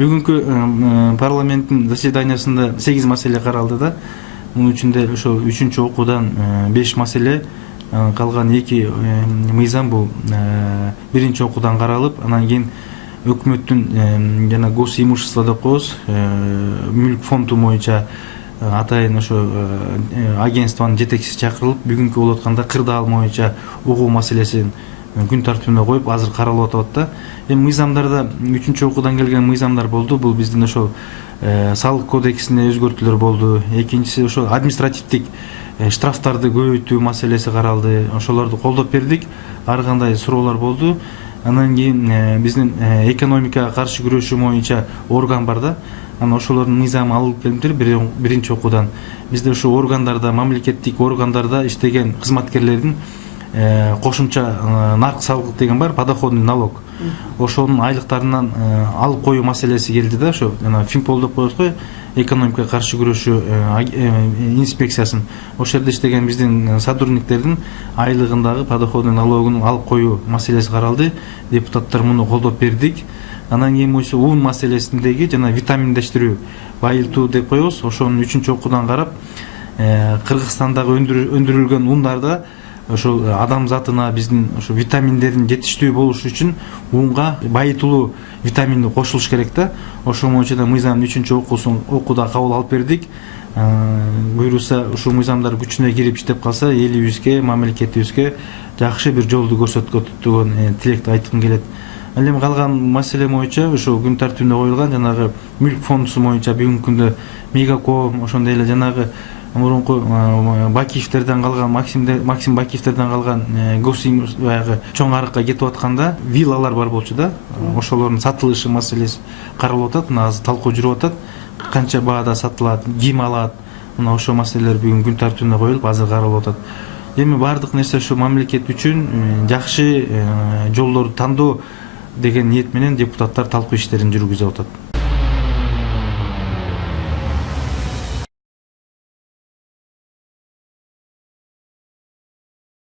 Бүгүнкү парламенттин заседаниясында 8 маселе каралды да. Мунун ичинде ошо 3-чү окуудан 5 маселе, калган 2 мыйзам бул 1-чи окуудан каралып, анан кийин өкмөттүн жана гос имущество деп коебуз, мүлк фонду боюнча атайын ошо агентствонун жетекчиси чакырылып, бүгүнкү болуп атканда кырдаал боюнча угуу маселесин күн тартибине коюп, азыр каралып атат да. Эми мыйзамдарда 3-чү окуудан келген мыйзамдар болду. Бул биздин ошол салык кодексине өзгөртүүлөр болду. Экинчиси ошо административдик штрафтарды көбөйтүү маселеси каралды. Ошолорду колдоп бердик. Ар кандай суроолор болду. Анан кийин биздин экономикага каршы күрөшүү боюнча орган бар да. Анан ошолордун мыйзамы алып келиптир 1-чи окуудан. Бизде ошо органдарда, мамлекеттик органдарда иштеген кызматкерлердин кошумча нарк салык деген бар, подоходный налог. Ошонун айлыктарынан алып коюу маселеси келди да, ошо жана Финпол деп коебуз го, экономикага каршы күрөшүү инспекциясын. Ошол жерде иштеген биздин сотрудниктердин айлыгындагы подоходный налогун алып коюу маселеси каралды. Депутаттар муну колдоп бердик. Анан кийин ошо ун маселесиндеги жана витаминдештирүү, байытуу деп коебуз. Ошону 3-чү окуудан карап, Кыргызстандагы өндүрүлгөн ундарда ошол адам затына биздин ошо витаминдердин жетиштүү болушу үчүн унга байытылуу витаминди кошулуш керек да. Ошол боюнча да мыйзамдын 3-чү окууда кабыл алып бердик. Буйруса ушул мыйзамдар күчүнө кирип иштеп калса, элибизге, мамлекетибизге жакшы бир жолду көрсөткөт деген тилекти айткым келет. Ал эми калган маселе боюнча ошо күн тартибине коюлган жанагы мүлк фондусу боюнча бүгүнкү күндө Мегаком, ошондой эле жанагы мурунку Бакиевтерден калган, Максим Бакиевтерден калган баягы чоң арыкка кетип атканда виллалар бар болчу да. Ошолордун сатылышы маселеси каралып атат. Мына азыр талкуу жүрүп атат. Канча баада сатылат, ким алат? Мына ошол маселелер бүгүн күн тартибине коюлуп, азыр каралып атат. Эми баардык нерсе ушу мамлекет үчүн жакшы жолдорду тандоо деген ниет менен депутаттар талкуу иштерин жүргүзүп атат.